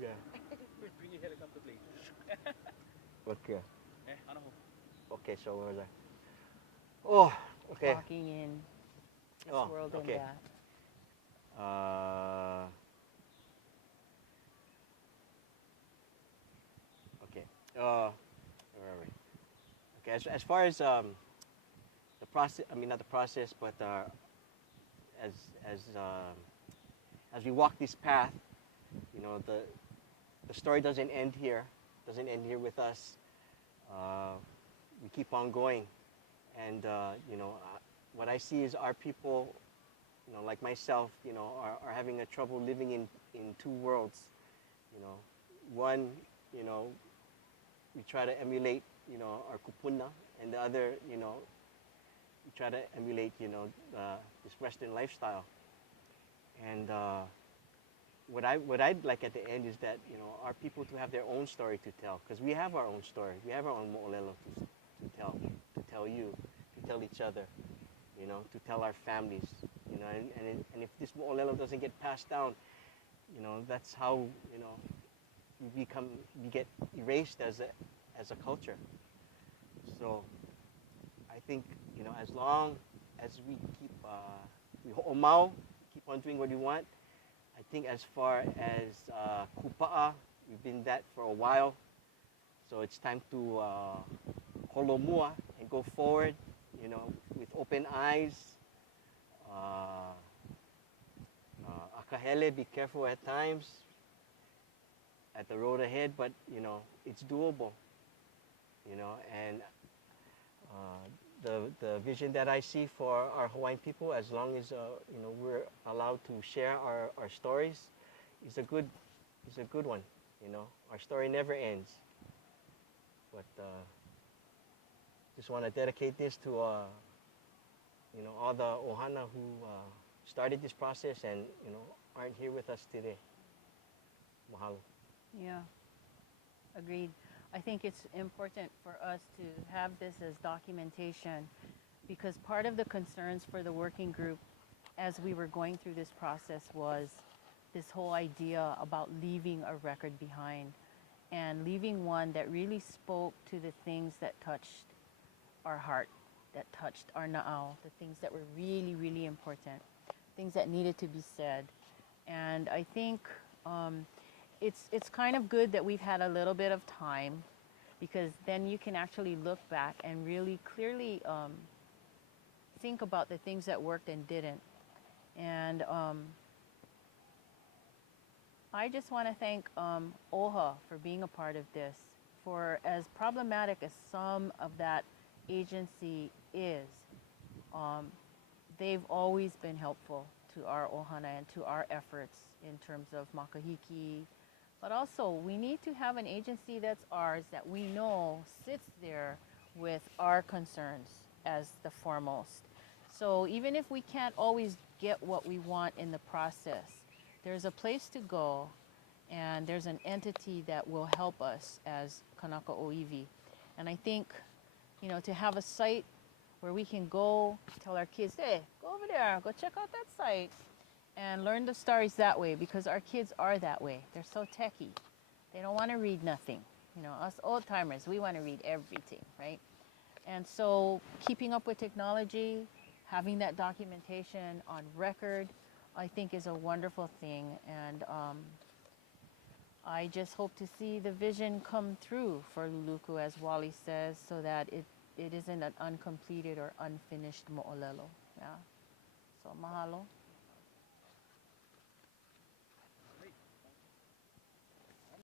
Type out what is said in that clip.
Yeah. Bring your helicopter, please. Okay. Ano ho? Okay, so where was I? Oh, okay. Walking in this Oh, world and okay. that. Uh, okay. Where are we? Okay, as far as the process, I mean not the process, but as as um, as we walk this path, you know, the story doesn't end here. Doesn't end here with us. Uh, we keep on going, and you know, what I see is our people, you know, like myself, you know, are having a trouble living in two worlds. You know, one, you know, we try to emulate, you know, our kupuna, and the other, you know, we try to emulate, you know, this Western lifestyle. And what I'd like at the end is that, you know, our people to have their own story to tell, because we have our own story. We have our own mo'olelo to tell you, to tell each other, you know, to tell our families, you know, and if this mo'olelo doesn't get passed down, you know, that's how, you know, we get erased as a culture. So I think, you know, as long as we keep we ho'omau, keep on doing what we want. I think as far as kupa'a, we've been that for a while. So it's time to holomua and go forward, you know, with open eyes. Akahele, be careful at times, at the road ahead, but you know, it's doable, you know, and the vision that I see for our Hawaiian people, as long as you know, we're allowed to share our stories, is a good one. You know, our story never ends. But just want to dedicate this to you know, all the ohana who started this process and, you know, aren't here with us today. Mahalo. Yeah, agreed. I think it's important for us to have this as documentation because part of the concerns for the working group as we were going through this process was this whole idea about leaving a record behind and leaving one that really spoke to the things that touched our heart, that touched our na'au, the things that were really, really important, things that needed to be said. And I think it's kind of good that we've had a little bit of time because then you can actually look back and really clearly think about the things that worked and didn't. And I just want to thank OHA for being a part of this. For as problematic as some of that agency is, they've always been helpful to our ohana and to our efforts in terms of makahiki. But also, we need to have an agency that's ours that we know sits there with our concerns as the foremost. So even if we can't always get what we want in the process, there's a place to go and there's an entity that will help us as Kanaka Oiwi. And I think, you know, to have a site where we can go tell our kids, hey, go over there, go check out that site and learn the stories that way because our kids are that way. They're so techie. They don't want to read nothing. You know, us old timers, we want to read everything, right? And so keeping up with technology, having that documentation on record, I think is a wonderful thing. And I just hope to see the vision come through for Luluku, as Wally says, so that it isn't an uncompleted or unfinished mo'olelo. Yeah. So mahalo.